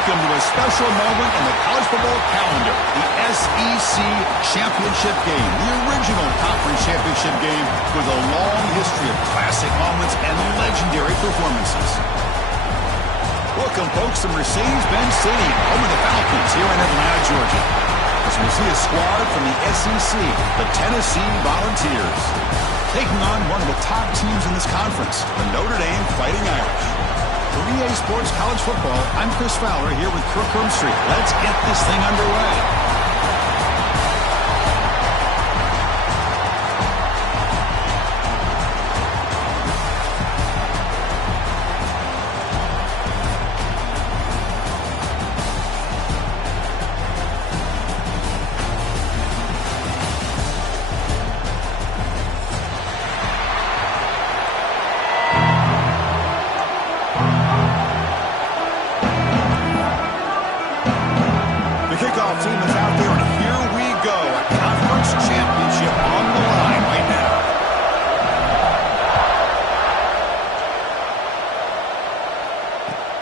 Welcome to a special moment in the college football calendar, the SEC Championship Game, the original conference championship game with a long history of classic moments and legendary performances. Welcome, folks, to Mercedes-Benz Stadium, home of the Falcons here in Atlanta, Georgia. As we see a squad from the SEC, the Tennessee Volunteers, taking on one of the top teams in this conference, the Notre Dame Fighting Irish. For EA Sports College Football, I'm Chris Fowler here with Kirk Herbstreit. Let's get this thing underway. Team is out there, and here we go. A conference championship on the line right now.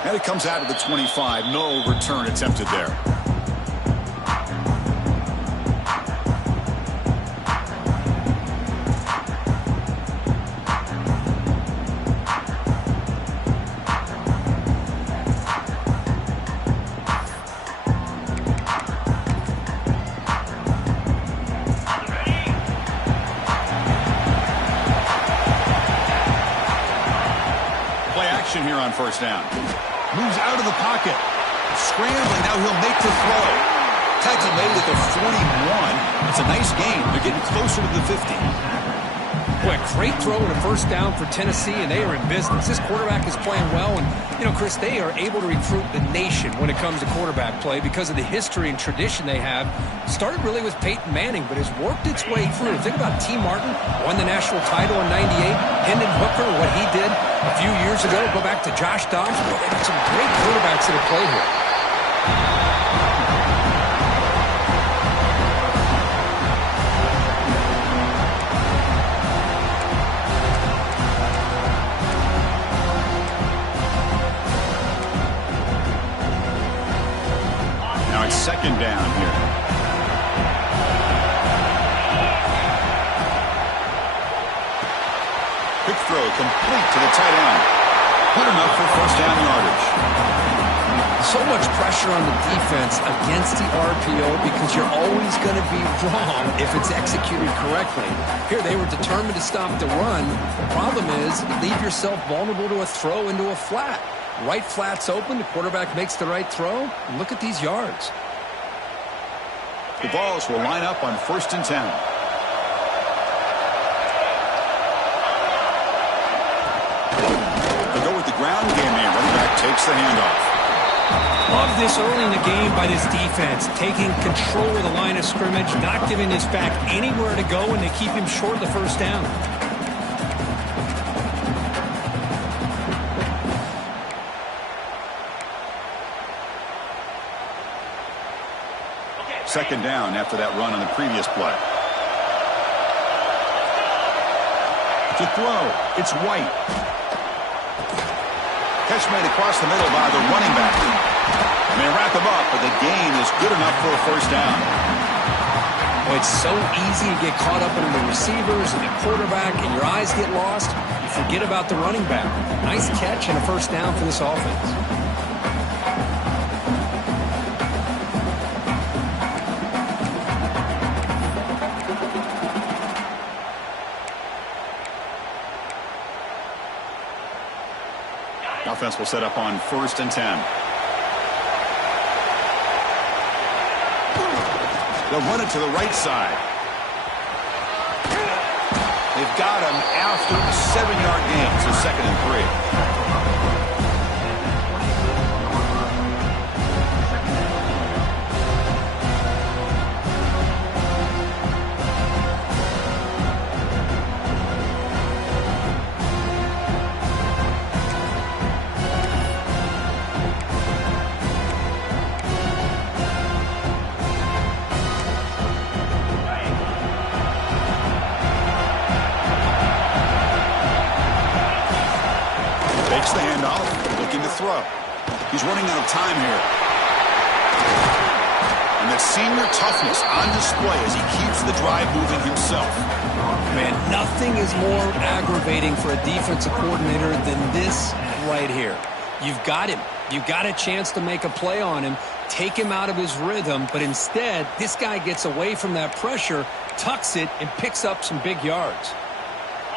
And it comes out of the 25. No return attempted there. Here on first down. Moves out of the pocket. Scrambling. Now he'll make the throw. Tackle made at the 41. It's a nice gain. They're getting closer to the 50. Boy, a great throw and a first down for Tennessee, and they are in business. This quarterback is playing well, and, you know, Chris, they are able to recruit the nation when it comes to quarterback play because of the history and tradition they have. Started really with Peyton Manning, but has worked its way through. Think about T. Martin, won the national title in '98. Hendon Hooker, what he did a few years ago. Go back to Josh Dobbs. Boy, they got some great quarterbacks that have played here. Second down here. Quick throw complete to the tight end. Good enough for first down yardage. So much pressure on the defense against the RPO because you're always going to be wrong if it's executed correctly. Here they were determined to stop the run. The problem is you leave yourself vulnerable to a throw into a flat. Right flat's open. The quarterback makes the right throw. Look at these yards. The balls will line up on 1st and 10. They'll go with the ground game here. Running back takes the handoff. Love this early in the game by this defense, taking control of the line of scrimmage, not giving this back anywhere to go, and they keep him short of the first down. Second down after that run on the previous play. To throw, it's White. Catch made across the middle by the running back. And they wrap him up, but the gain is good enough for a first down. Well, it's so easy to get caught up in the receivers and the quarterback, and your eyes get lost. You forget about the running back. Nice catch and a first down for this offense. Offense will set up on 1st and 10. They'll run it to the right side. They've got him after a 7-yard gain, so 2nd and 3. Fakes the handoff, looking to throw. He's running out of time here. But senior toughness on display as he keeps the drive moving himself. Man, nothing is more aggravating for a defensive coordinator than this right here. You've got him. You've got a chance to make a play on him, take him out of his rhythm, but instead, this guy gets away from that pressure, tucks it, and picks up some big yards.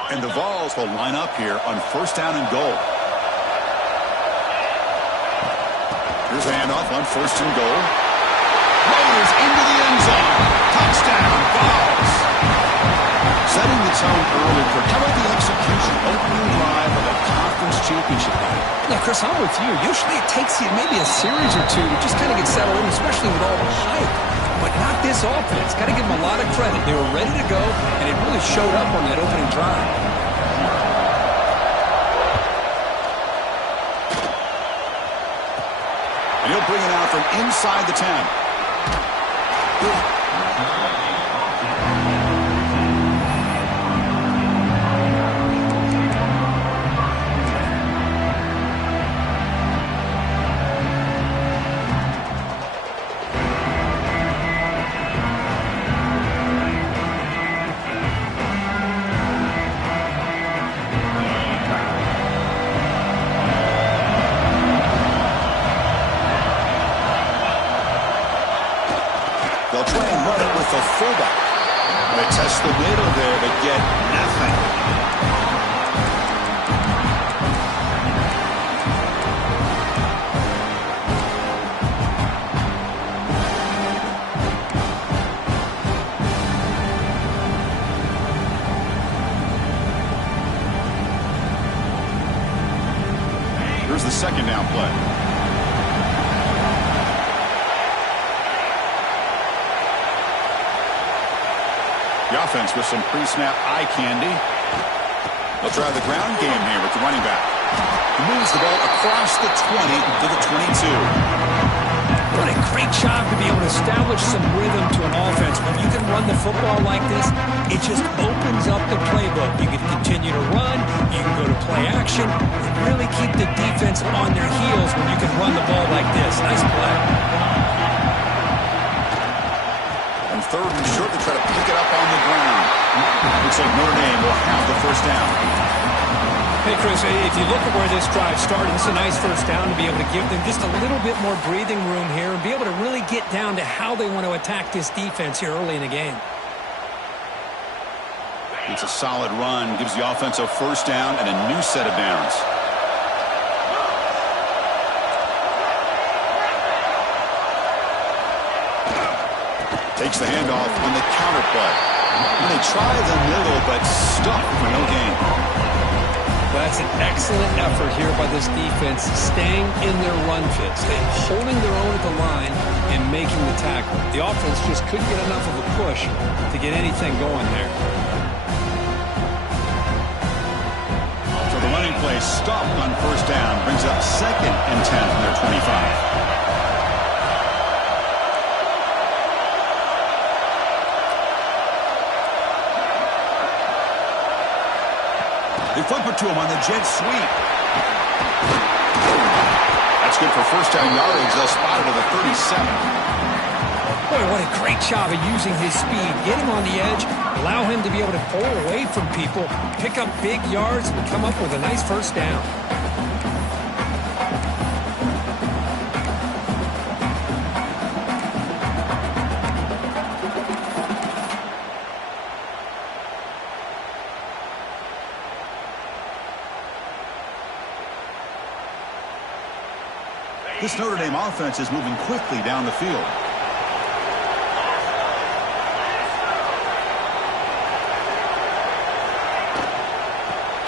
And the Vols will line up here on 1st down and goal. Here's a handoff on 1st and goal. Rolls into the end zone. Touchdown, Vols. Setting the tone early for how about the execution, opening drive of a conference championship game. Yeah, Chris, I'm with you. Usually it takes you maybe a series or two to just kind of get settled in, especially with all the hype. But not this offense. Got to give them a lot of credit. They were ready to go, and it really showed up on that opening drive. And he'll bring it out from inside the 10. They'll try and run it with the fullback. They test the middle there, but get nothing. Here's the 2nd down play. The offense with some pre-snap eye candy. They'll try the ground game here with the running back. He moves the ball across the 20 to the 22. What a great job to be able to establish some rhythm to an offense. When you can run the football like this, it just opens up the playbook. You can continue to run, you can go to play action, and really keep the defense on their heels when you can run the ball like this. Nice play. 3rd and short to try to pick it up on the ground. Looks like Notre Dame will have the 1st down. Hey, Chris, if you look at where this drive started, it's a nice 1st down to be able to give them just a little bit more breathing room here and be able to really get down to how they want to attack this defense here early in the game. It's a solid run. Gives the offense a 1st down and a new set of downs. Takes the handoff on the counter play. And they try the middle, but stuck for no gain. That's an excellent effort here by this defense, staying in their run fits, holding their own at the line and making the tackle. The offense just couldn't get enough of a push to get anything going there. So the running play stopped on 1st down, brings up 2nd and 10 from their 25. They flip it to him on the jet sweep. That's good for 1st down yardage. They'll spot it at the 37. Boy, what a great job of using his speed. Get him on the edge, allow him to be able to pull away from people, pick up big yards, and come up with a nice 1st down. This Notre Dame offense is moving quickly down the field.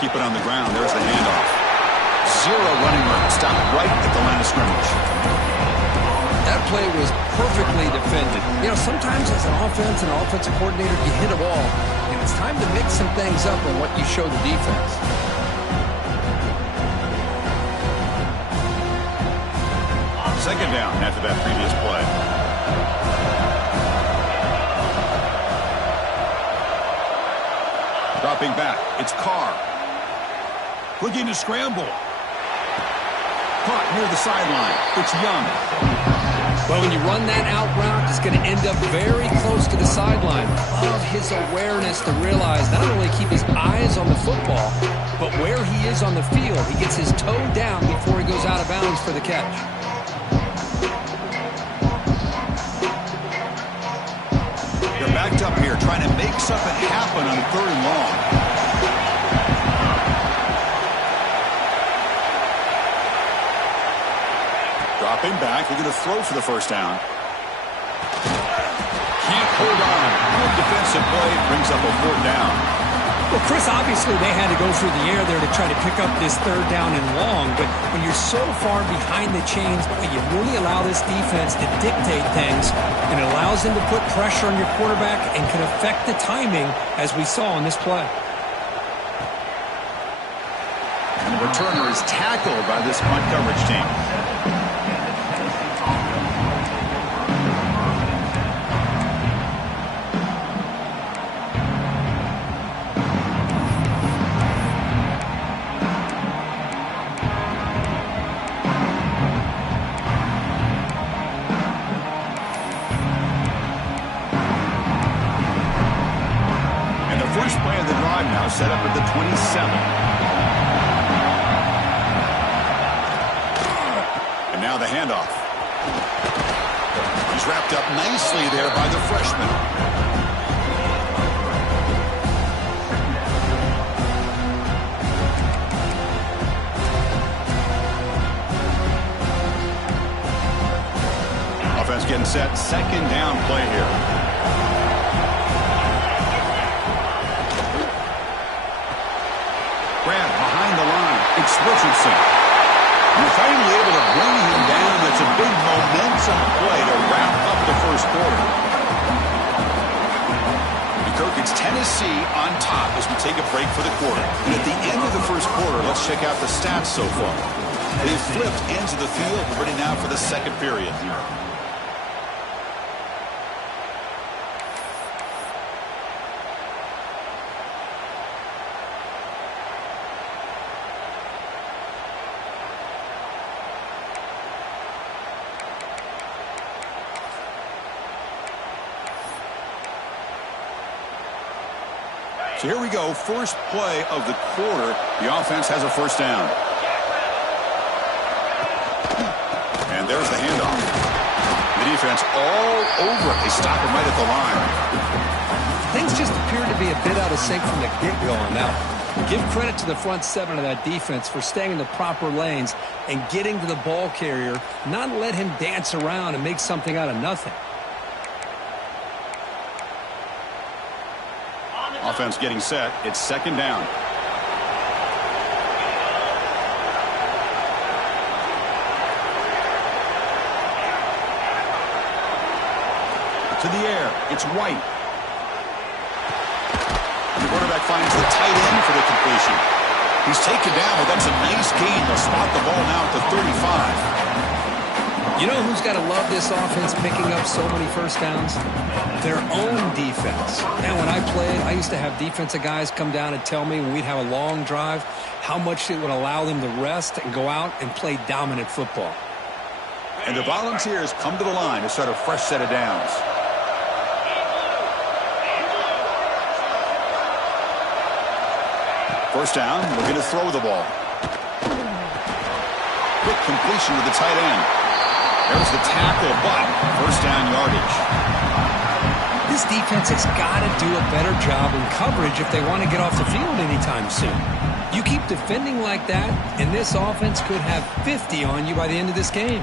Keep it on the ground. There's the handoff. 0 running room. Stopped right at the line of scrimmage. That play was perfectly defended. You know, sometimes as an offense and offensive coordinator, you hit a ball, and it's time to mix some things up on what you show the defense. Second down after that previous play. Dropping back, it's Carr. Looking to scramble. Caught near the sideline. It's Young. Well, when you run that out route, it's going to end up very close to the sideline. Love his awareness to realize not only keep his eyes on the football, but where he is on the field. He gets his toe down before he goes out of bounds for the catch. They're backed up here, trying to make something happen on 3rd and long. Dropping back, they're going to throw for the first down. Can't hold on. Good defensive play, brings up a 4th down. Well, Chris, obviously they had to go through the air there to try to pick up this 3rd down and long, but when you're so far behind the chains, you really allow this defense to dictate things, and it allows them to put pressure on your quarterback and can affect the timing, as we saw in this play. And the returner is tackled by this punt coverage team. First play of the drive now set up at the 27. And now the handoff. He's wrapped up nicely there by the freshman. Offense getting set. 2nd down play here. Grant behind the line. It's Richardson. You're finally able to bring him down. That's a big momentum play to wrap up the first quarter. Kirk, it's Tennessee on top as we take a break for the quarter. And at the end of the first quarter, let's check out the stats so far. They've flipped into the field. We're ready now for the second period. So here we go, first play of the quarter. The offense has a first down. And there's the handoff. The defense all over it. They stop him right at the line. Things just appear to be a bit out of sync from the get-go on that. Give credit to the front 7 of that defense for staying in the proper lanes and getting to the ball carrier, not let him dance around and make something out of nothing. Offense getting set. It's 2nd down. To the air. It's White. The quarterback finds the tight end for the completion. He's taken down, but that's a nice gain. They'll spot the ball now at the 35. You know who's got to love this offense picking up so many first downs? Their own defense. And when I played, I used to have defensive guys come down and tell me when we'd have a long drive how much it would allow them to rest and go out and play dominant football. And the Volunteers come to the line to start a fresh set of downs. First down, we're going to throw the ball. Quick completion to the tight end. There's the tackle, but first down yardage. This defense has got to do a better job in coverage if they want to get off the field anytime soon. You keep defending like that, and this offense could have 50 on you by the end of this game.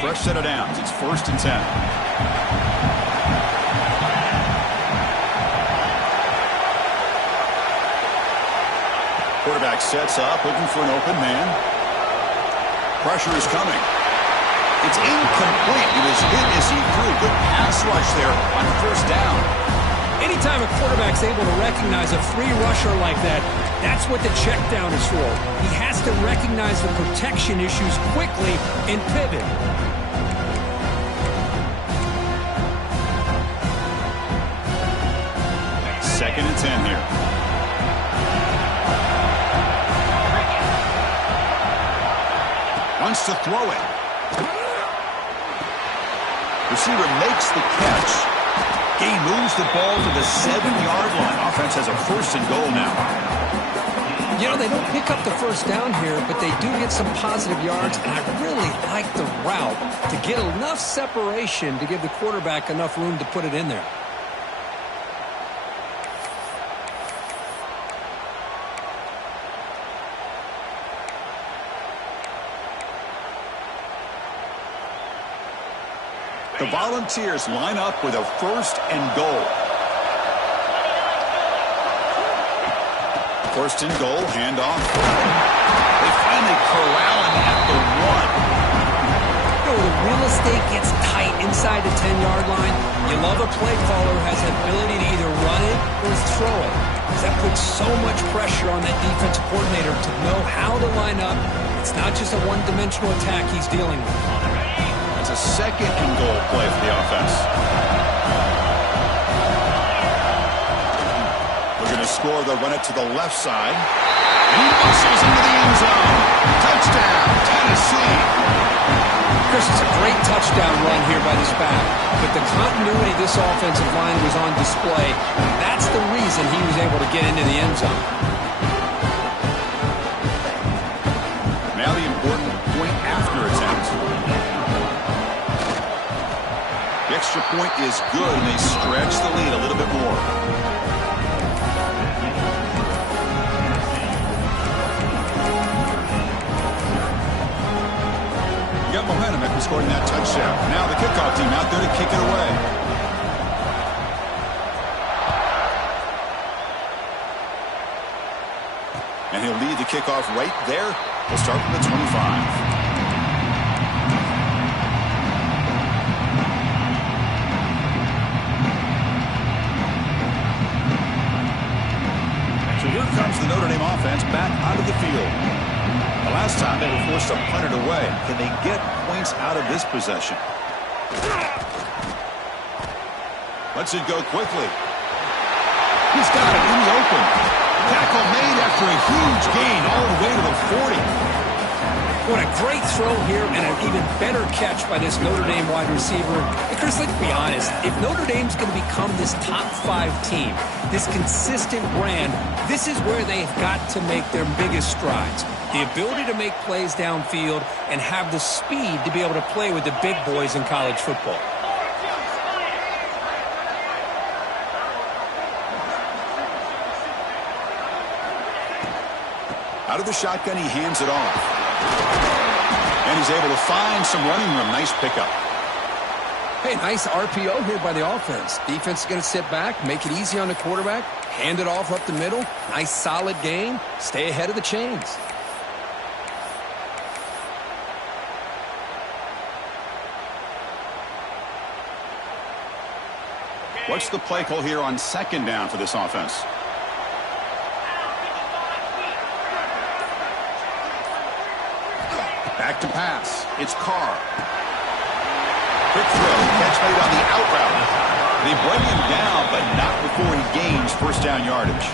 Fresh set of downs. It's 1st and 10. Quarterback sets up, looking for an open man. Pressure is coming. It's incomplete. He was hit as he threw. Good pass rush there on 1st down. Anytime a quarterback's able to recognize a free rusher like that, that's what the check down is for. He has to recognize the protection issues quickly and pivot. 2nd and 10 here. Wants to throw it. Receiver makes the catch. Gain moves the ball to the 7-yard line. Offense has a 1st and goal now. You know, they don't pick up the first down here, but they do get some positive yards, and I really like the route to get enough separation to give the quarterback enough room to put it in there. The Volunteers line up with a 1st and goal. 1st and goal, handoff. They finally corral him at the 1. You know, the real estate gets tight inside the 10-yard line. You love a play caller who has the ability to either run it or throw it. That puts so much pressure on that defensive coordinator to know how to line up. It's not just a one-dimensional attack he's dealing with. It's a 2nd and goal play for the offense. We're going to score. They'll run it to the left side. He muscles into the end zone. Touchdown, Tennessee. Chris, it's a great touchdown run here by this back, but the continuity of this offensive line was on display. That's the reason he was able to get into the end zone. Now the important point after attempt. The extra point is good, and they stretch the lead a little bit more. Got momentum after scoring that touchdown. Now the kickoff team out there to kick it away. And he'll lead the kickoff right there. We'll start from the 25. Here comes the Notre Dame offense back onto the field. The last time they were forced to punt it away. Can they get points out of this possession? Lets it go quickly. He's got it in the open. Tackle made after a huge gain all the way to the 40. What a great throw here and an even better catch by this Notre Dame wide receiver. And Chris, let's be honest. If Notre Dame's going to become this top 5 team, this consistent brand, this is where they've got to make their biggest strides. The ability to make plays downfield and have the speed to be able to play with the big boys in college football. Out of the shotgun, he hands it off. And he's able to find some running room. Nice pickup. Hey, nice RPO here by the offense. Defense is going to sit back, make it easy on the quarterback, hand it off up the middle. Nice solid gain. Stay ahead of the chains. What's the play call here on 2nd down for this offense? Back to pass. It's Carr. Quick throw. Catch made on the out route. They bring him down, but not before he gains 1st down yardage.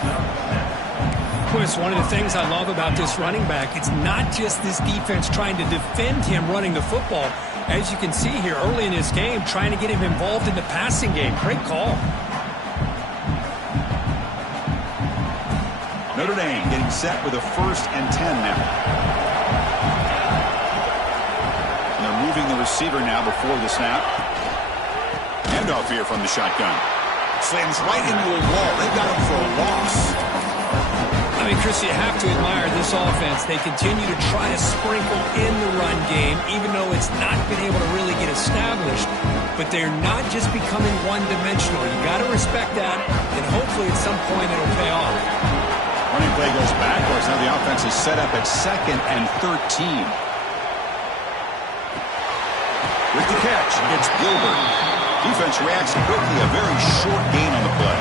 Chris, one of the things I love about this running back, it's not just this defense trying to defend him running the football. As you can see here early in this game, trying to get him involved in the passing game. Great call. Notre Dame getting set with a 1st and 10 now. Moving the receiver now before the snap. Handoff here from the shotgun. Slams right into a wall. They got him for a loss. I mean, Chris, you have to admire this offense. They continue to try to sprinkle in the run game, even though it's not been able to really get established. But they're not just becoming one-dimensional. You got to respect that, and hopefully at some point it'll pay off. Running play goes backwards. Now the offense is set up at 2nd and 13. With the catch, it's Gilbert. Defense reacts quickly, a very short gain on the play.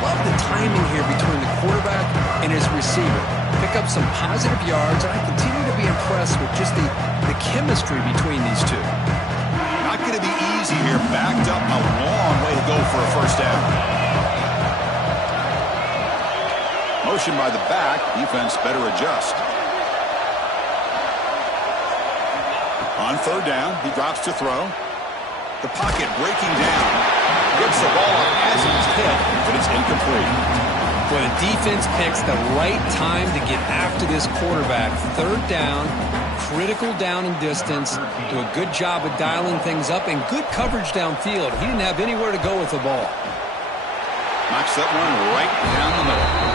Love the timing here between the quarterback and his receiver. Pick up some positive yards, and I continue to be impressed with just the chemistry between these two. Not going to be easy here. Backed up a long way to go for a 1st down. Motion by the back. Defense better adjust. On third down, he drops to throw. The pocket breaking down. Gets the ball up as it's hit, but it's incomplete. Well, the defense picks the right time to get after this quarterback. Third down, critical down and distance. Do a good job of dialing things up and good coverage downfield. He didn't have anywhere to go with the ball. Knocks that one right down the middle.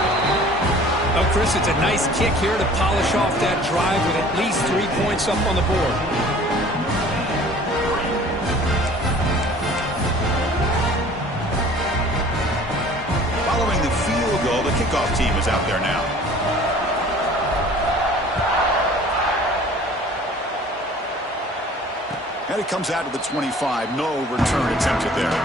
Oh, Chris, it's a nice kick here to polish off that drive with at least 3 points up on the board. Following the field goal, the kickoff team is out there now. And it comes out to the 25. No return attempted there.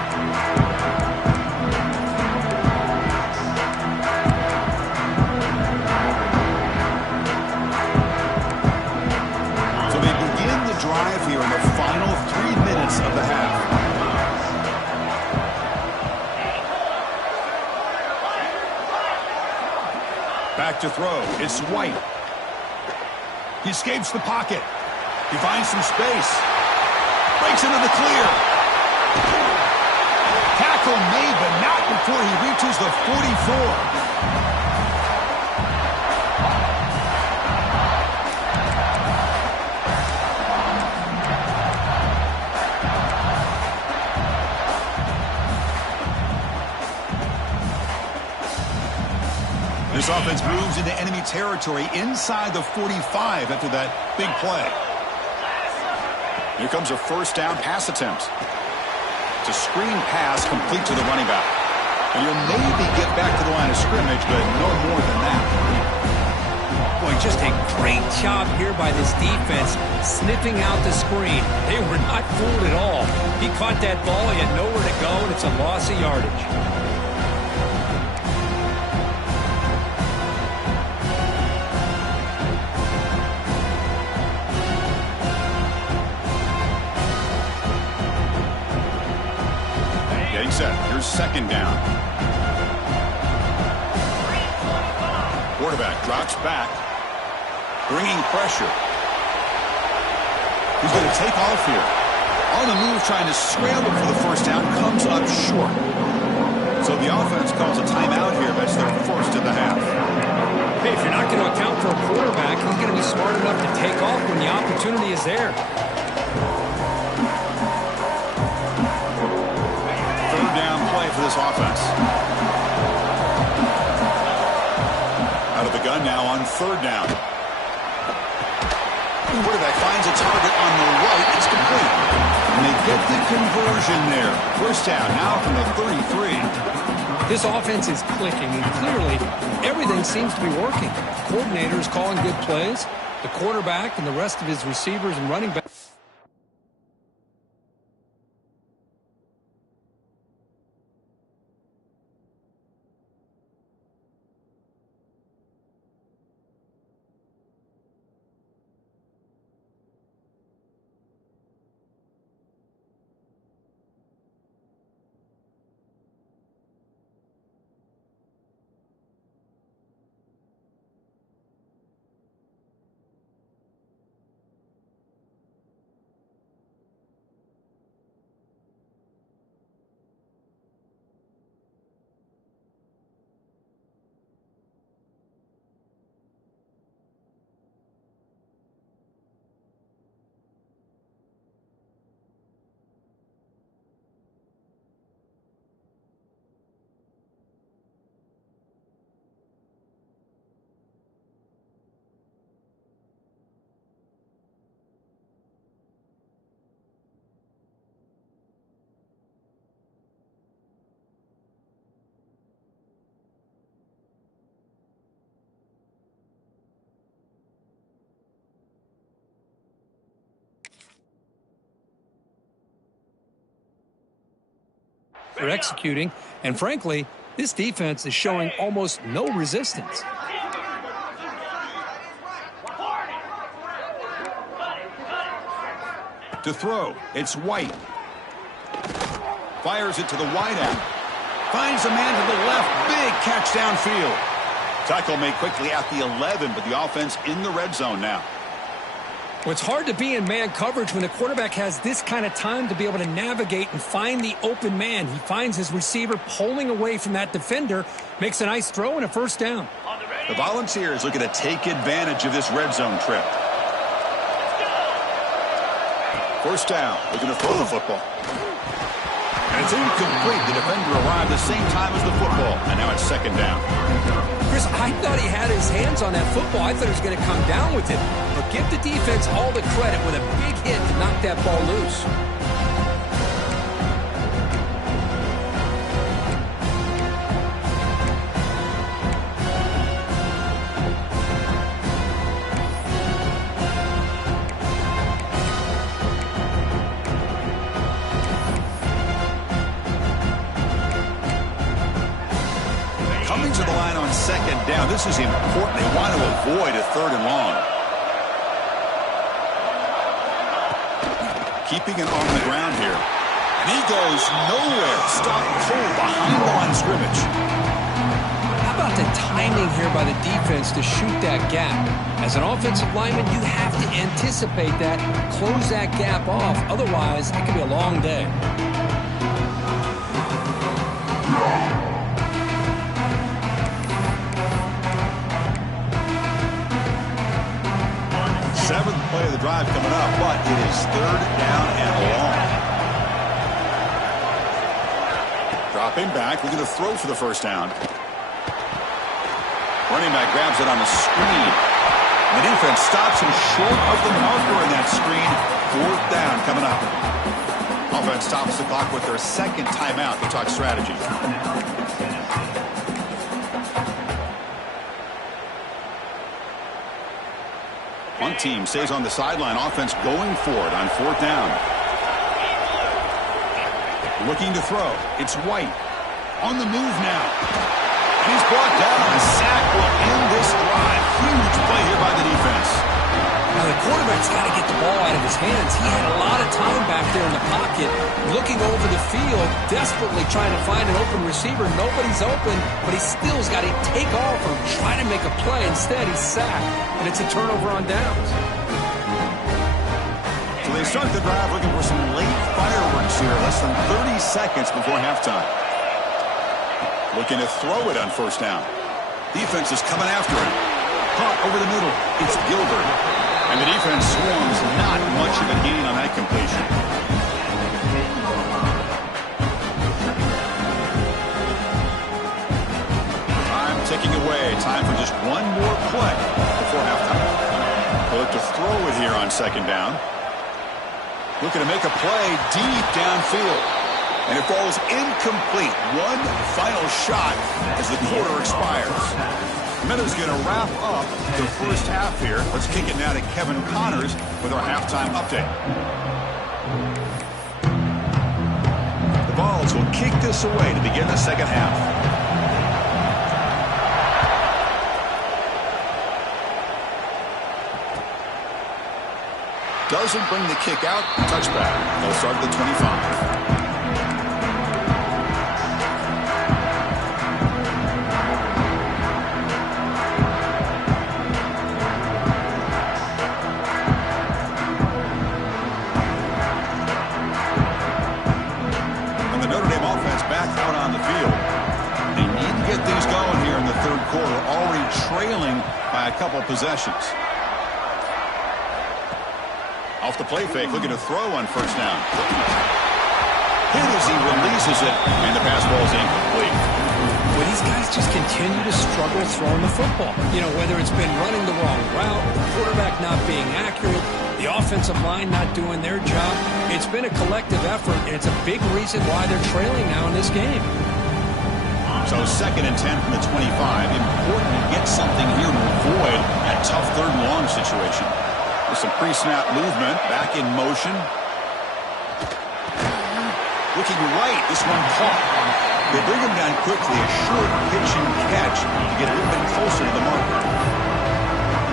Drive here in the final 3 minutes of the half. Back to throw. It's White. He escapes the pocket. He finds some space. Breaks into the clear. Tackle made, but not before he reaches the 44. This offense moves into enemy territory inside the 45 after that big play. Here comes a first down pass attempt. It's a screen pass complete to the running back. And you'll maybe get back to the line of scrimmage, but no more than that. Boy, just a great job here by this defense, sniffing out the screen. They were not fooled at all. He caught that ball, he had nowhere to go, and it's a loss of yardage. Set. Here's second down. Quarterback drops back, bringing pressure. He's going to take off here. On the move, trying to scramble for the first down, comes up short. So the offense calls a timeout here. That's their first in the half. Hey, if you're not going to account for a quarterback, he's going to be smart enough to take off when the opportunity is there. For this offense. Out of the gun now on third down. Quarterback finds a target on the right. It's complete. And they get the conversion there. First down now from the 33. This offense is clicking, and clearly everything seems to be working. The coordinator is calling good plays. The quarterback and the rest of his receivers and running backs. They're executing, and frankly, this defense is showing almost no resistance. To throw, it's White. Fires it to the wide end. Finds a man to the left. Big catch downfield. Tackle made quickly at the 11, but the offense in the red zone now. Well, it's hard to be in man coverage when the quarterback has this kind of time to be able to navigate and find the open man. He finds his receiver pulling away from that defender, makes a nice throw and a first down. The Volunteers looking to take advantage of this red zone trip. First down, looking to throw the football. And it's incomplete. The defender arrived the same time as the football, and now it's second down. Chris, I thought he had his hands on that football. I thought he was going to come down with it. But give the defense all the credit with a big hit to knock that ball loose. Coming to the line on second down. This is important. They want to avoid a third and long. Keeping it on the ground here. And he goes nowhere. Stopped cold behind the line of scrimmage. How about the timing here by the defense to shoot that gap? As an offensive lineman, you have to anticipate that, close that gap off. Otherwise, it could be a long day. Seventh play of the drive coming up, but it is third down and long. Dropping back, looking to throw for the first down. Running back grabs it on the screen. The defense stops him short of the marker in that screen. Fourth down coming up. Offense stops the clock with their second timeout. They talk strategy. One team stays on the sideline. Offense going for it on fourth down. Looking to throw. It's White. On the move now. And he's brought down. A sack will end this drive. Huge play here by the defense. Now, the quarterback's got to get the ball out of his hands. He had a lot of time back there in the pocket, looking over the field, desperately trying to find an open receiver. Nobody's open, but he still's got to take off or try to make a play. Instead, he's sacked, and it's a turnover on downs. So they start the drive looking for some late fireworks here, less than 30 seconds before halftime. Looking to throw it on first down. Defense is coming after him. Caught over the middle. It's Gilbert. And the defense swarms. Not much of a gain on that completion. Time ticking away. Time for just one more play before halftime. They'll look to throw it here on second down. Looking to make a play deep downfield. And it falls incomplete. One final shot as the quarter expires. Minutes going to wrap up the first half here. Let's kick it now to Kevin Connors with our halftime update. The Vols will kick this away to begin the second half. Doesn't bring the kick out. Touchback. They'll start at the 25. Quarter, already trailing by a couple possessions. Off the play fake, looking to throw on first down. Hit as he releases it, and the pass ball is incomplete. Well, these guys just continue to struggle throwing the football. You know, whether it's been running the wrong route, the quarterback not being accurate, the offensive line not doing their job. It's been a collective effort, and it's a big reason why they're trailing now in this game. So second and 10 from the 25. Important to get something here to avoid that tough third and long situation. With some pre-snap movement, back in motion. Looking right, this one caught. They bring him down quickly, a short pitch and catch to get a little bit closer to the marker.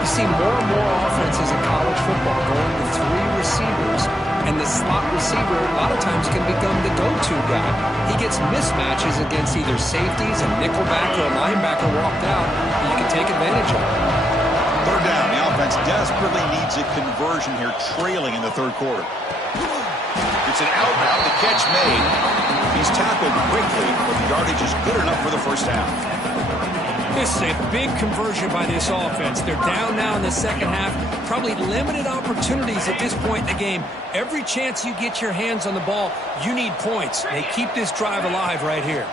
You see more and more offenses in college football going with three receivers. and the slot receiver a lot of times can become the go-to guy. He gets mismatches against either safeties, a nickelback, or a linebacker walked out, and you can take advantage of it. Third down. The offense desperately needs a conversion here, trailing in the third quarter. It's an out route. The catch made. He's tackled quickly, but the yardage is good enough for the first down. This is a big conversion by this offense. They're down now in the second half. Probably limited opportunities at this point in the game. Every chance you get your hands on the ball, you need points. They keep this drive alive right here.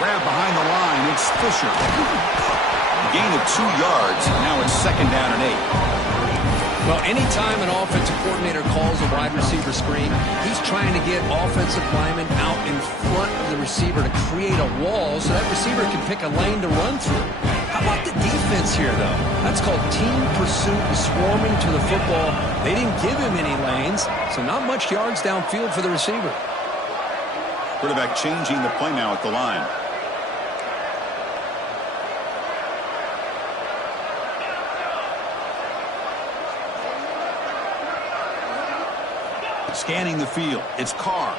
Grab behind the line. It's Fisher. Gain of 2 yards. Now it's second down and 8. Well, anytime an offensive coordinator calls a wide receiver screen, he's trying to get offensive linemen out in front of the receiver to create a wall so that receiver can pick a lane to run through. How about the defense here, though? That's called team pursuit and swarming to the football. They didn't give him any lanes, so not much yards downfield for the receiver. Quarterback changing the play now at the line. Scanning the field. It's Carr.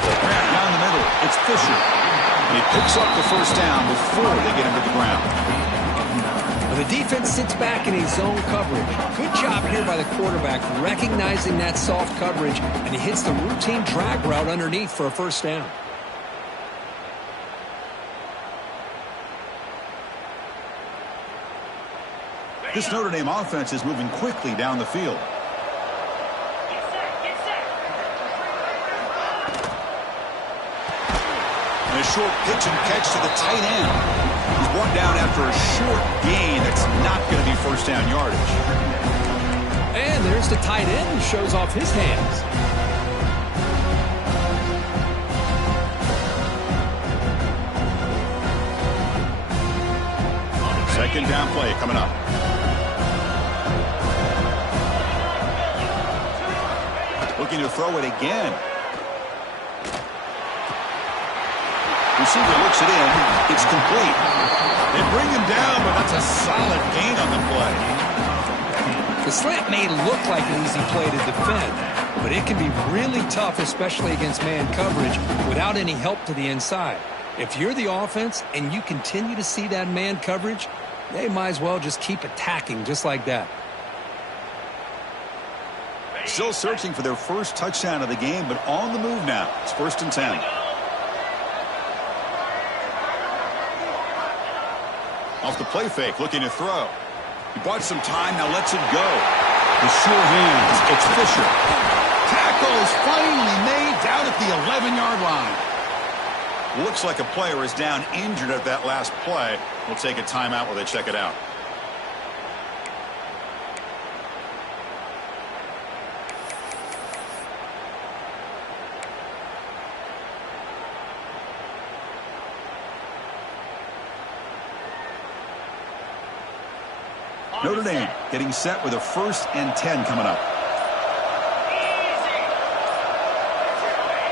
Down the middle. It's Fisher. And he picks up the first down before they get him to the ground. Well, the defense sits back in his zone coverage. Good job here by the quarterback recognizing that soft coverage, and he hits the routine drag route underneath for a first down. This Notre Dame offense is moving quickly down the field. A short pitch and catch to the tight end. He's brought down after a short gain that's not going to be first down yardage. And there's the tight end who shows off his hands. Second down play coming up. Looking to throw it again. Receiver looks it in. It's complete. They bring him down, but that's a solid gain on the play. The slant may look like an easy play to defend, but it can be really tough, especially against man coverage, without any help to the inside. If you're the offense and you continue to see that man coverage, they might as well just keep attacking just like that. Still searching for their first touchdown of the game, but on the move now. It's 1st and 10. Off the play fake, looking to throw. He bought some time, now lets it go. The sure hands, it's Fisher. Tackle is finally made down at the 11-yard line. Looks like a player is down injured at that last play. We'll take a timeout while they check it out. Notre Dame getting set with a 1st and 10 coming up.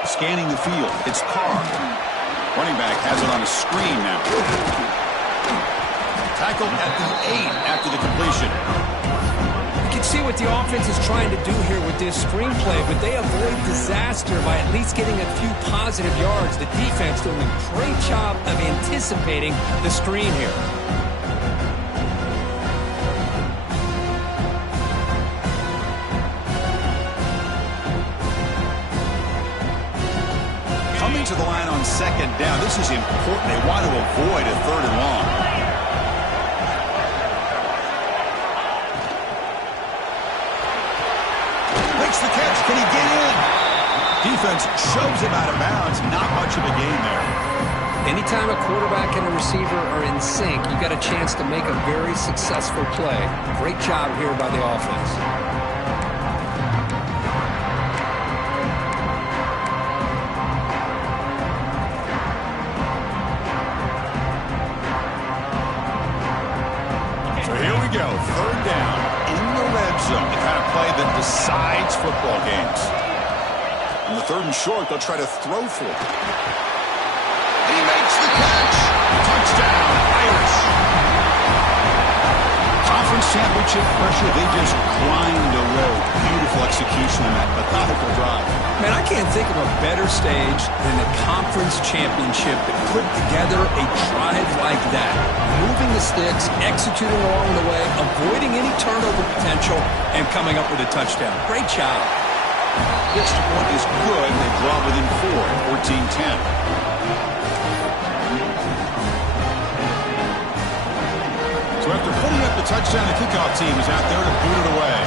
Scanning the field. It's Carr. Running back has it on a screen now. Tackled at the 8 after the completion. You can see what the offense is trying to do here with this screenplay, but they avoid disaster by at least getting a few positive yards. The defense doing a great job of anticipating the screen here. To the line on second down. This is important. They want to avoid a 3rd and long. Makes the catch. Can he get in? Defense shoves him out of bounds. Not much of a gain there. Anytime a quarterback and a receiver are in sync, you got a chance to make a very successful play. Great job here by the offense. Go. 3rd down in the red zone. The kind of play that decides football games. In the 3rd and short, they'll try to throw for it. He makes the catch. Touchdown, Irish. Conference championship approaching pressure, they just grind away. Beautiful execution on that methodical drive. Man, I can't think of a better stage than the conference championship to put together a drive like that. Moving the sticks, executing along the way, avoiding any turnover potential, and coming up with a touchdown. Great job. This one is good. They draw within 4, 14-10. So after putting up the touchdown, the kickoff team is out there to boot it away.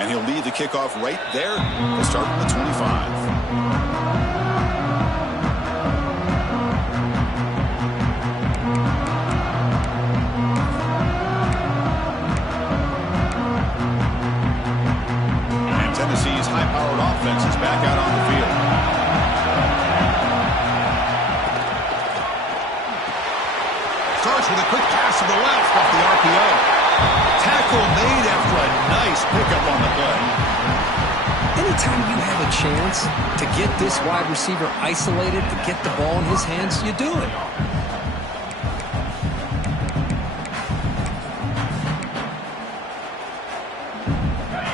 And he'll lead the kickoff right there. They'll start from the 25. Tennessee's high-powered offense is back out on the field. Starts with a quick pass to the left off the RPO. Tackle made after a nice pickup on the play. Anytime you have a chance to get this wide receiver isolated, to get the ball in his hands, you do it.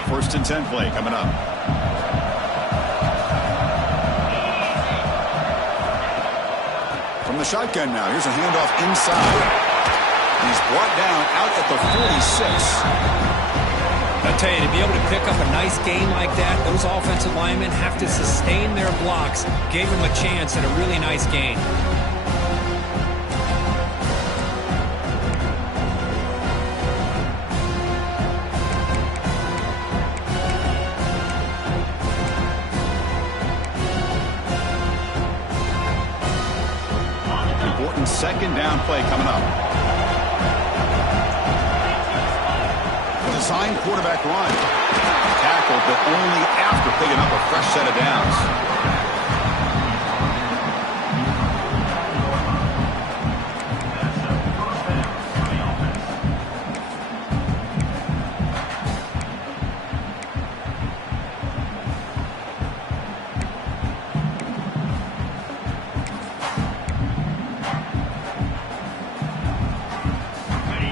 First and 10 play coming up. From the shotgun now. Here's a handoff inside. He's brought down out at the 46. I tell you, to be able to pick up a nice game like that, those offensive linemen have to sustain their blocks. Gave him a chance at a really nice game. Second down play coming up. Designed quarterback run. Tackled, but only after picking up a fresh set of downs.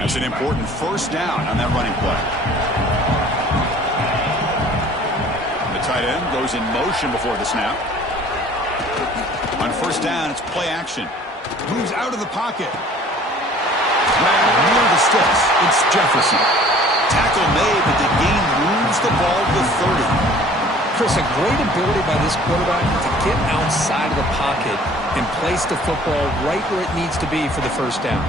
That's an important first down on that running play. The tight end goes in motion before the snap. On first down, it's play action. Moves out of the pocket. Right near the sticks. It's Jefferson. Tackle made, but the gain moves the ball to 30. Chris, a great ability by this quarterback to get outside of the pocket and place the football right where it needs to be for the first down.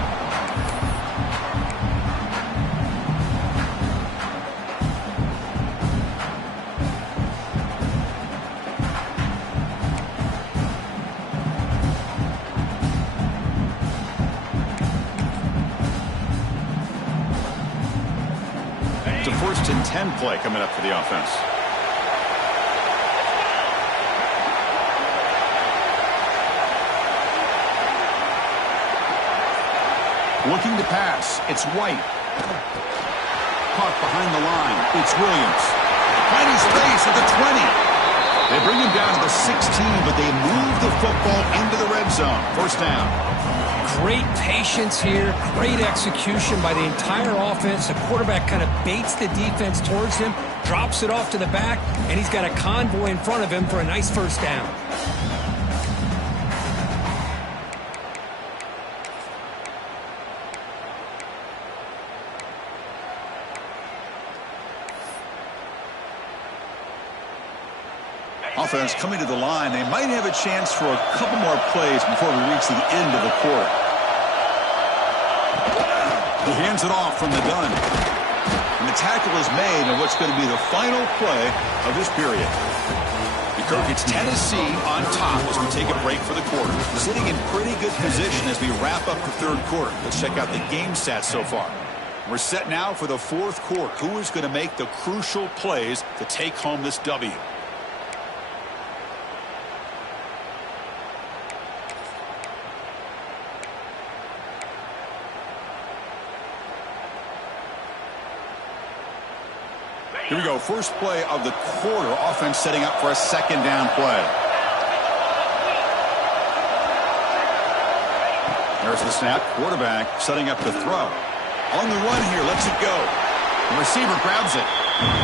It's a first and 10 play coming up for the offense. Looking to pass. It's White. Caught behind the line. It's Williams. Finding space at the 20. They bring him down to the 16, but they move the football into the red zone. First down. Great patience here. Great execution by the entire offense. The quarterback kind of baits the defense towards him, drops it off to the back, and he's got a convoy in front of him for a nice first down. Offense coming to the line. They might have a chance for a couple more plays before we reach the end of the quarter. He hands it off from the gun. And the tackle is made on what's going to be the final play of this period. Kirk, it's Tennessee on top as we take a break for the quarter. Sitting in pretty good position as we wrap up the third quarter. Let's check out the game stats so far. We're set now for the fourth quarter. Who is going to make the crucial plays to take home this W? Here we go. First play of the quarter. Offense setting up for a second down play. There's the snap. Quarterback setting up the throw. On the run here, lets it go. The receiver grabs it.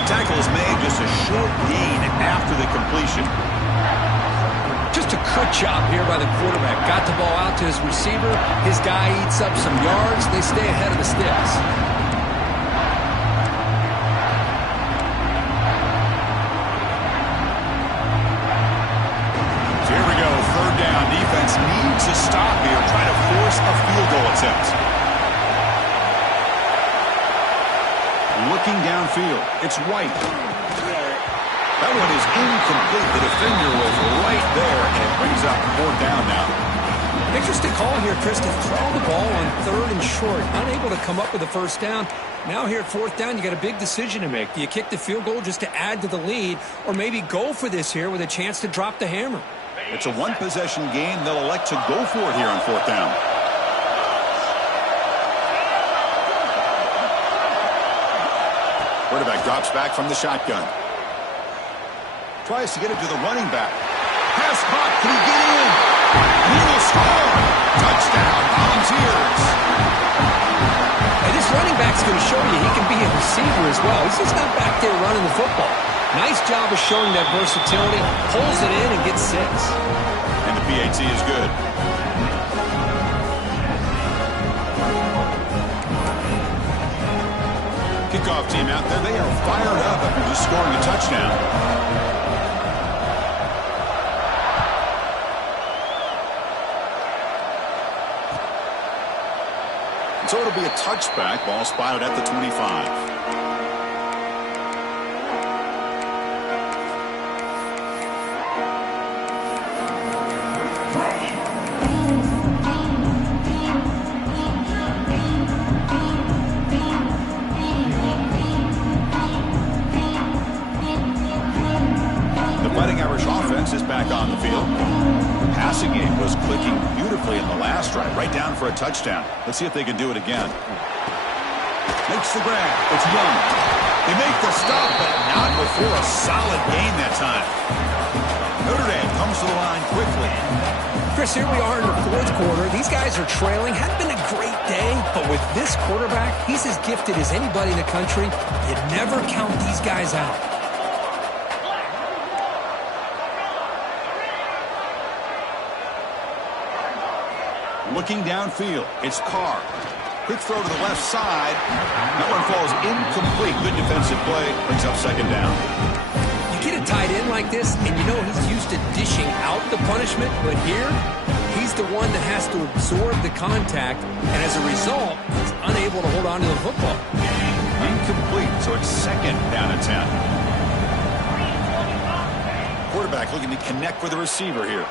Tackle is made, just a short gain after the completion. Just a good job here by the quarterback. Got the ball out to his receiver. His guy eats up some yards. They stay ahead of the sticks. So here we go, third down. Defense needs a stop here, trying to force a field goal attempt. Looking downfield, it's White. That one is incomplete. The defender was right there, and it brings up fourth down now. Interesting call here, Chris, to throw the ball on third and short. Unable to come up with a first down. Now here at fourth down, you got a big decision to make. Do you kick the field goal just to add to the lead, or maybe go for this here with a chance to drop the hammer? It's a one-possession game. They'll elect to go for it here on fourth down. Quarterback drops back from the shotgun. Tries to get it to the running back. Pass caught. Can he get in? He will score. Touchdown, Volunteers. Hey, this running back's going to show you he can be a receiver as well. He's just not back there running the football. Nice job of showing that versatility. Pulls it in and gets 6. And the PAT is good. Kickoff team out there. They are fired up after just scoring a touchdown. So it'll be a touchback. Ball spotted at the 25. The Fighting Irish offense is back on the field. The passing game was clicking beautifully in the last drive, right down for a touchdown. Let's see if they can do it again. Makes the grab. It's Young. They make the stop, but not before a solid gain that time. Notre Dame comes to the line quickly. Chris, here we are in the fourth quarter. These guys are trailing. Hadn't been a great day, but with this quarterback, he's as gifted as anybody in the country. You never count these guys out. Looking downfield, it's Carr. Quick throw to the left side. That one falls incomplete. Good defensive play. Brings up second down. You get a tight end like this, and you know he's used to dishing out the punishment, but here, he's the one that has to absorb the contact, and as a result, he's unable to hold on to the football. Incomplete, so it's second down and 10. Quarterback looking to connect with the receiver here.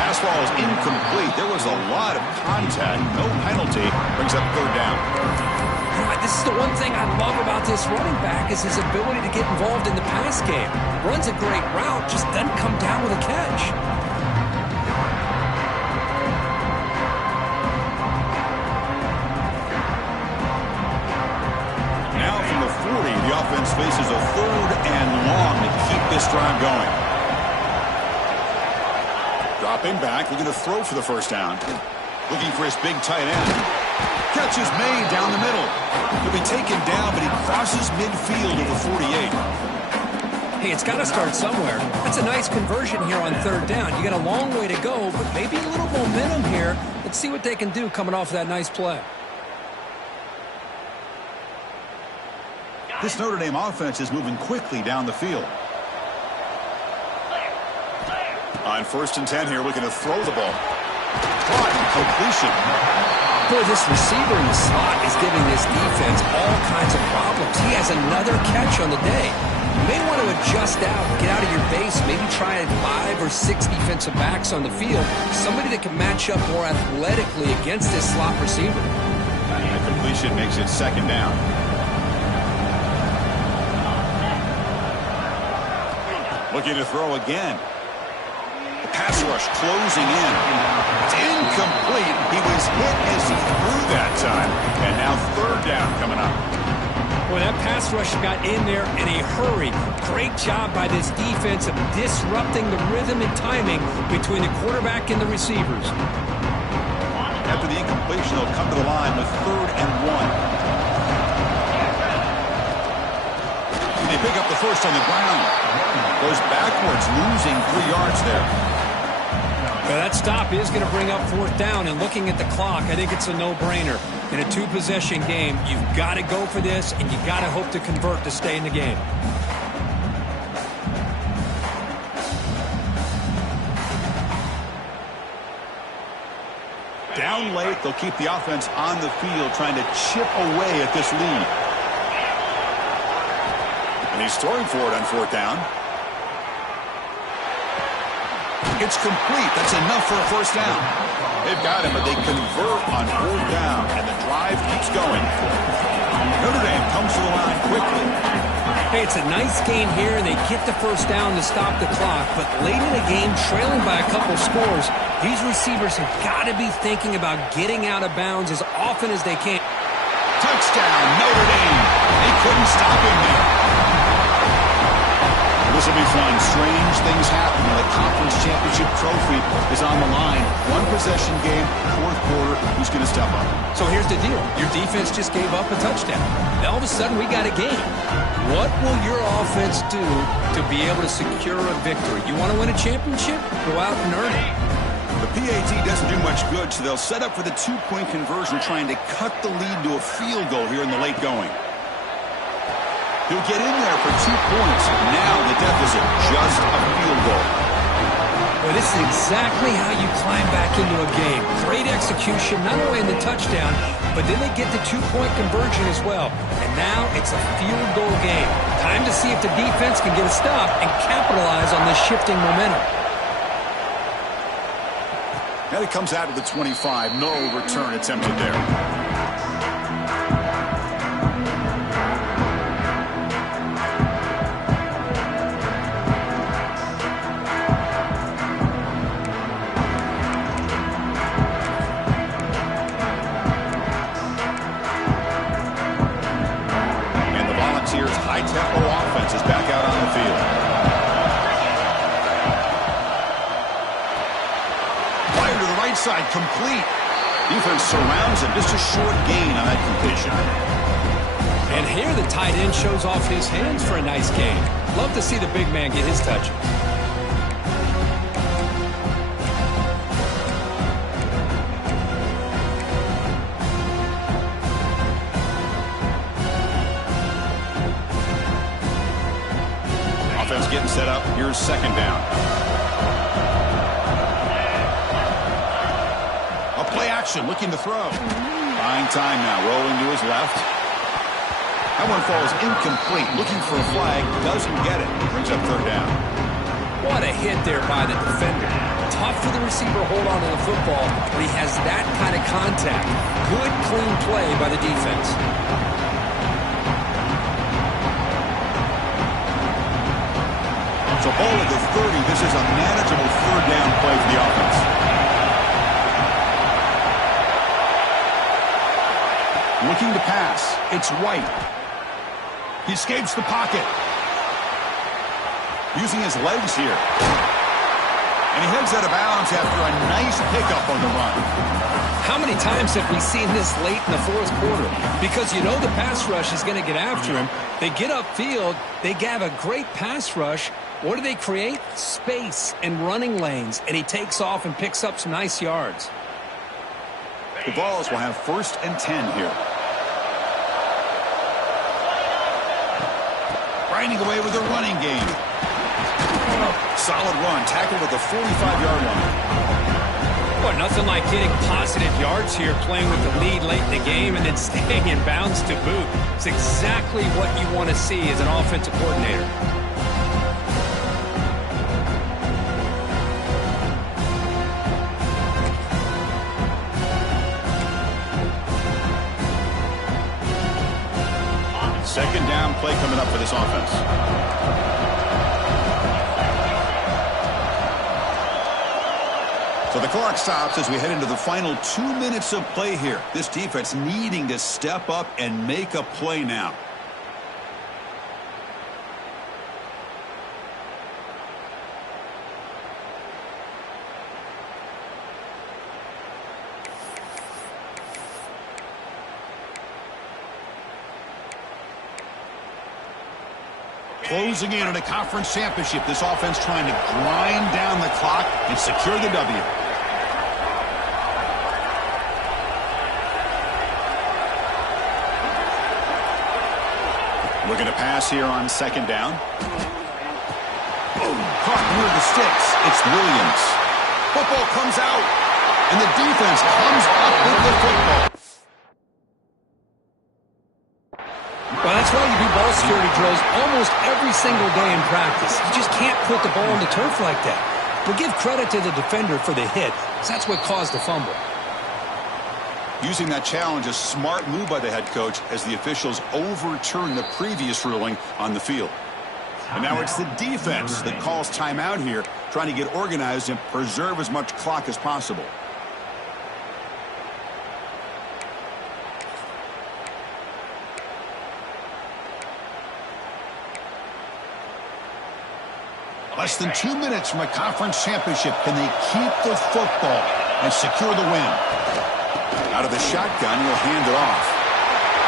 Pass ball is incomplete. There was a lot of contact. No penalty. Brings up third down. This is the one thing I love about this running back is his ability to get involved in the pass game. Runs a great route, just doesn't come down with a catch. Now from the 40, the offense faces a third and long to keep this drive going. Dropping back, looking to throw for the first down. Looking for his big tight end. Catch is made down the middle. He'll be taken down, but he crosses midfield to the 48. Hey, it's got to start somewhere. That's a nice conversion here on third down. You got a long way to go, but maybe a little momentum here. Let's see what they can do coming off that nice play. This Notre Dame offense is moving quickly down the field. On first and 10 here, looking to throw the ball. Caught, completion. Boy, this receiver in the slot is giving this defense all kinds of problems. He has another catch on the day. You may want to adjust out, get out of your base, maybe try 5 or 6 defensive backs on the field. Somebody that can match up more athletically against this slot receiver. That completion makes it second down. Looking to throw again. Pass rush closing in. It's incomplete. He was hit as he threw that time. And now third down coming up. Boy, that pass rush got in there in a hurry. Great job by this defense of disrupting the rhythm and timing between the quarterback and the receivers. After the incompletion, they'll come to the line with 3rd and 1. And they pick up the first on the ground. Goes backwards, losing 3 yards there. Well, that stop is going to bring up 4th down, and looking at the clock, I think it's a no-brainer. In a 2-possession game, you've got to go for this, and you've got to hope to convert to stay in the game. Down late, they'll keep the offense on the field, trying to chip away at this lead. And he's throwing for it on 4th down. It's complete. That's enough for a first down. They've got him, but they convert on 4th down, and the drive keeps going. Notre Dame comes to the line quickly. Hey, it's a nice game here, and they get the first down to stop the clock. But late in the game, trailing by a couple scores, these receivers have got to be thinking about getting out of bounds as often as they can. Touchdown, Notre Dame. They couldn't stop him there. This will be fun. Strange things happen when the conference championship trophy is on the line. 1-possession game, 4th quarter. Who's going to step up? So here's the deal. Your defense just gave up a touchdown. Now all of a sudden we got a game. What will your offense do to be able to secure a victory? You want to win a championship? Go out and earn it. The PAT doesn't do much good, so they'll set up for the 2-point conversion, trying to cut the lead to a field goal here in the late going. He'll get in there for 2 points. Now the deficit, just a field goal. Well, this is exactly how you climb back into a game. Great execution, not only in the touchdown, but then they get the 2-point conversion as well. And now it's a field goal game. Time to see if the defense can get a stop and capitalize on this shifting momentum. And it comes out to the 25. No return attempted there. High-tempo offense is back out on the field. Fire to the right side, complete. Defense surrounds him. Just a short gain on that completion. And here the tight end shows off his hands for a nice gain. Love to see the big man get his touches. Getting set up. Here's 2nd down. A play action, looking to throw. Buying time now, rolling to his left. That one falls incomplete. Looking for a flag, doesn't get it. Brings up 3rd down. What a hit there by the defender. Tough for the receiver to hold on to the football, but he has that kind of contact. Good, clean play by the defense. So ball at the 30. This is a manageable 3rd down play for the offense. Looking to pass. It's White. He escapes the pocket. Using his legs here. And he heads out of bounds after a nice pickup on the run. How many times have we seen this late in the 4th quarter? Because you know the pass rush is going to get after him. They get upfield. They have a great pass rush. What do they create? Space and running lanes. And he takes off and picks up some nice yards. The Vols will have 1st and 10 here. Grinding away with a running game. Solid run, tackled at the 45-yard line. Well, nothing like getting positive yards here, playing with the lead late in the game and then staying in bounds to boot. It's exactly what you want to see as an offensive coordinator. Second down play coming up for this offense. So the clock stops as we head into the final 2 minutes of play here. This defense needing to step up and make a play now. Closing in on a conference championship, this offense trying to grind down the clock and secure the W. Looking to pass here on second down. Caught near the sticks. It's Williams. Football comes out, and the defense comes up with the football. Well, that's why you do ball security drills almost every single day in practice. You just can't put the ball on the turf like that. But give credit to the defender for the hit, because that's what caused the fumble. Using that challenge, a smart move by the head coach as the officials overturn the previous ruling on the field. And now it's the defense that calls timeout here, trying to get organized and preserve as much clock as possible. Less than 2 minutes from a conference championship. Can they keep the football and secure the win? Out of the shotgun, he'll hand it off.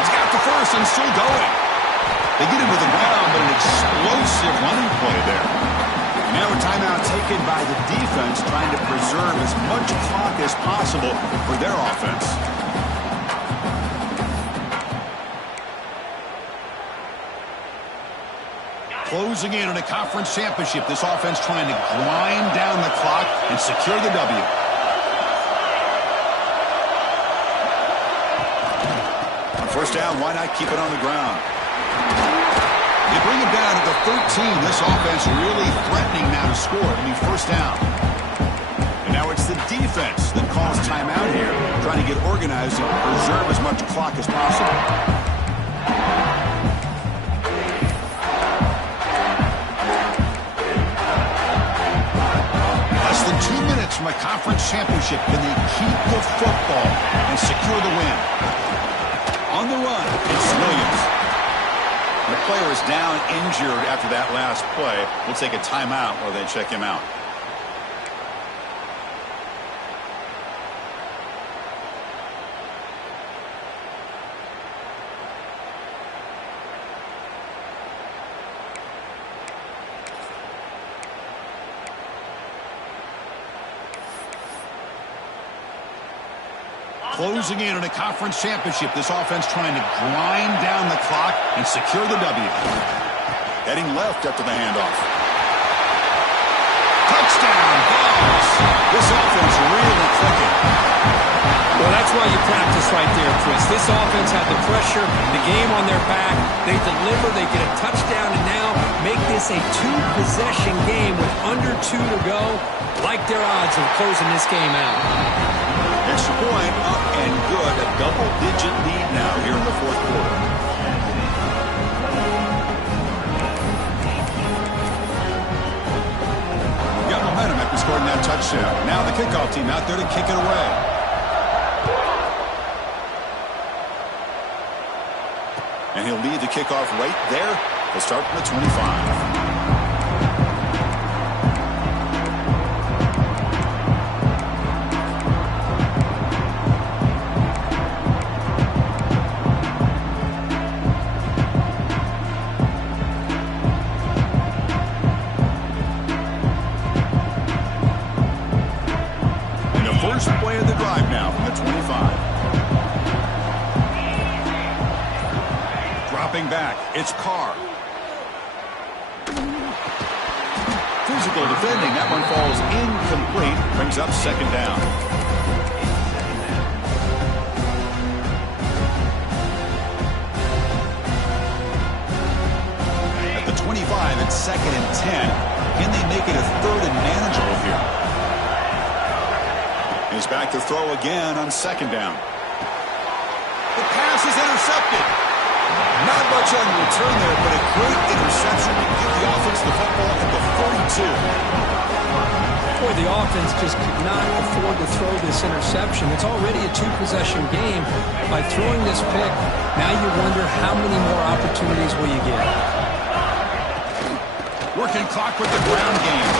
He's got the first and still going. They get him to the ground, but an explosive running play there. Now a timeout taken by the defense, trying to preserve as much clock as possible for their offense. Closing in on a conference championship, this offense trying to grind down the clock and secure the W. On first down, why not keep it on the ground? They bring him down at the 13. This offense really threatening now to score. It'll be first down. And now it's the defense that calls timeout here, trying to get organized and preserve as much clock as possible. Less than 2 minutes from a conference championship. Can they keep the football and secure the win? On the run, it's Williams. The player is down injured after that last play. We'll take a timeout while they check him out. Closing in on a conference championship, this offense trying to grind down the clock and secure the W. Heading left after the handoff. Touchdown, Balls. This offense really clicking. Well, that's why you practice right there, Chris. This offense had the pressure, the game on their back. They deliver, they get a touchdown, and now make this a two-possession game with under 2 to go. Like their odds of closing this game out. Extra point up and good. A double-digit lead now here in the fourth quarter. Got momentum after scoring that touchdown. Now the kickoff team out there to kick it away. And he'll lead the kickoff right there. He'll start from the 25. Play of the drive now from the 25. Dropping back, it's Carr. Physical defending, that one falls incomplete, brings up second down. At the 25, it's 2nd and 10. Can they make it a 3rd and manageable here? He's back to throw again on second down. The pass is intercepted. Not much on the return there, but a great interception to give the offense the football at the 42. Boy, the offense just could not afford to throw this interception. It's already a two-possession game. By throwing this pick, now you wonder how many more opportunities will you get. Working clock with the ground game.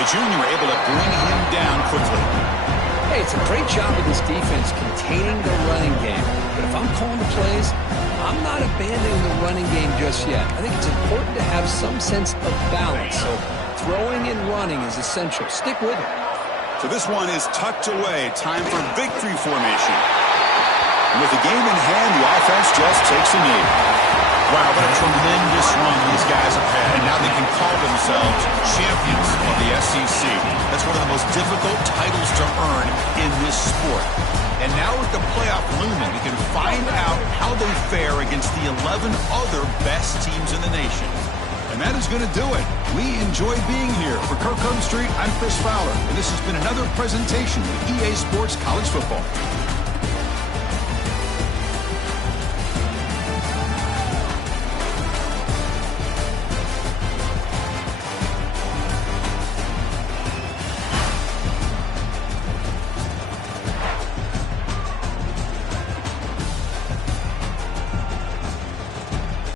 The junior able to bring him down quickly. Hey, it's a great job of this defense containing the running game. But if I'm calling the plays, I'm not abandoning the running game just yet. I think it's important to have some sense of balance. So throwing and running is essential. Stick with it. So this one is tucked away. Time for victory formation. And with the game in hand, the offense just takes a knee. Wow, what a tremendous run these guys have had. And now they can call themselves champions of the SEC. That's one of the most difficult titles to earn in this sport. And now with the playoff looming, we can find out how they fare against the 11 other best teams in the nation. And that is going to do it. We enjoy being here. For Kirk Street, I'm Chris Fowler. And this has been another presentation of EA Sports College Football.